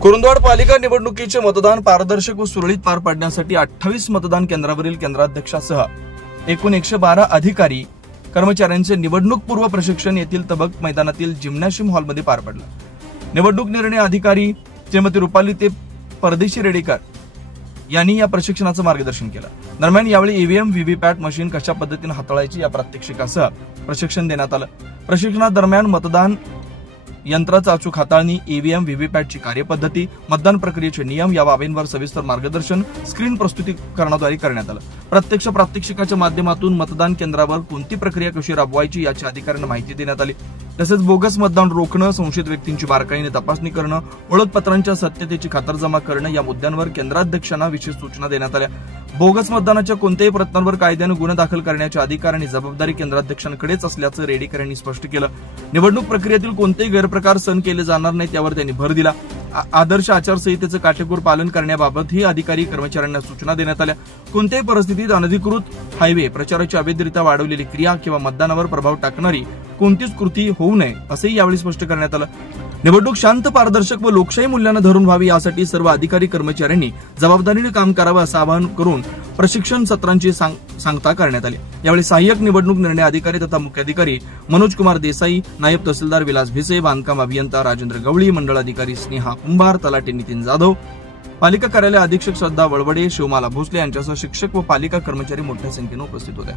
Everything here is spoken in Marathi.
कुरुंदवाड पालिका निवडणुकीचे मतदान पारदर्शक व सुरळीत पार पाडण्यासाठी 28 मतदान केंद्रावरील केंद्राध्यक्षासह एकूण 112 अधिकारी कर्मचाऱ्यांचे निवडणूकपूर्व प्रशिक्षण येथील तबक मैदानातील जिम्नॅशियम हॉलमध्ये पार पडलं। निवडणूक निर्णय अधिकारी श्रीमती रुपाली ते परदेशी रेडेकर यांनी या प्रशिक्षणाचं मार्गदर्शन केलं। दरम्यान यावेळी ईव्हीएम व्हीव्हीपॅट मशीन कशा पद्धतीने हाताळायची या प्रात्यक्षिकासह प्रशिक्षण देण्यात आलं। प्रशिक्षणादरम्यान मतदान यंत्राचा अचूक हाताळणी, ईव्हीएम व्हीव्हीपॅटची कार्यपद्धती, मतदान प्रक्रियेचे नियम या बाबींवर सविस्तर मार्गदर्शन स्क्रीन प्रस्तुतीकरणाद्वारे करण्यात आलं। प्रत्यक्ष प्रात्यक्षिकाच्या माध्यमातून मतदान केंद्रावर कोणती प्रक्रिया कशी राबवायची याची अधिकाऱ्यांना माहिती देण्यात आली। तसेच बोगस मतदान रोखणं, संशयित व्यक्तींची बारकाईने तपासणी करणं, ओळखपत्रांच्या सत्यतेची खातरजमा करणं या मुद्द्यांवर केंद्राध्यक्षांना विशेष सूचना देण्यात आल्या। बोगस मतदानाच्या कोणत्याही प्रयत्नांवर कायद्याने गुन्हा दाखल करण्याची अधिकार आणि जबाबदारी केंद्राध्यक्षांकडेच असल्याचं रेडेकर यांनी स्पष्ट केलं। निवडणूक प्रक्रियेतील कोणतेही गैरप्रकार सहन केले जाणार नाहीत यावर त्यांनी भर दिला। आदर्श आचारसंहितेचं काटेकोर पालन करण्याबाबतही अधिकारी कर्मचाऱ्यांना सूचना देण्यात आल्या। कोणत्याही परिस्थितीत अनधिकृत हायवे प्रचाराची अवैधरित्या वाढवलेली क्रिया किंवा मतदानावर प्रभाव टाकणारी कोणतीच कृती होऊ नये असंही यावेळी स्पष्ट करण्यात आलं। निवडणूक शांत, पारदर्शक व लोकशाही मूल्यांना धरून व्हावी यासाठी सर्व अधिकारी कर्मचाऱ्यांनी जबाबदारीने काम करावं असं आवाहन करून प्रशिक्षण सत्रांची सांगता करण्यात आली। यावेळी सहाय्यक निवडणूक निर्णय अधिकारी तथा मुख्याधिकारी मनोज कुमार देसाई, नायब तहसीलदार विलास भिसे, बांधकाम अभियंता राजेंद्र गवळी, मंडळ अधिकारी स्नेहा कुंभार, तलाठी नितीन जाधव, पालिका कार्यालय अधीक्षक श्रद्धा वळवडे, शिवमाला भोसले यांच्यासह शिक्षक व पालिका कर्मचारी मोठ्या संख्येने उपस्थित होते।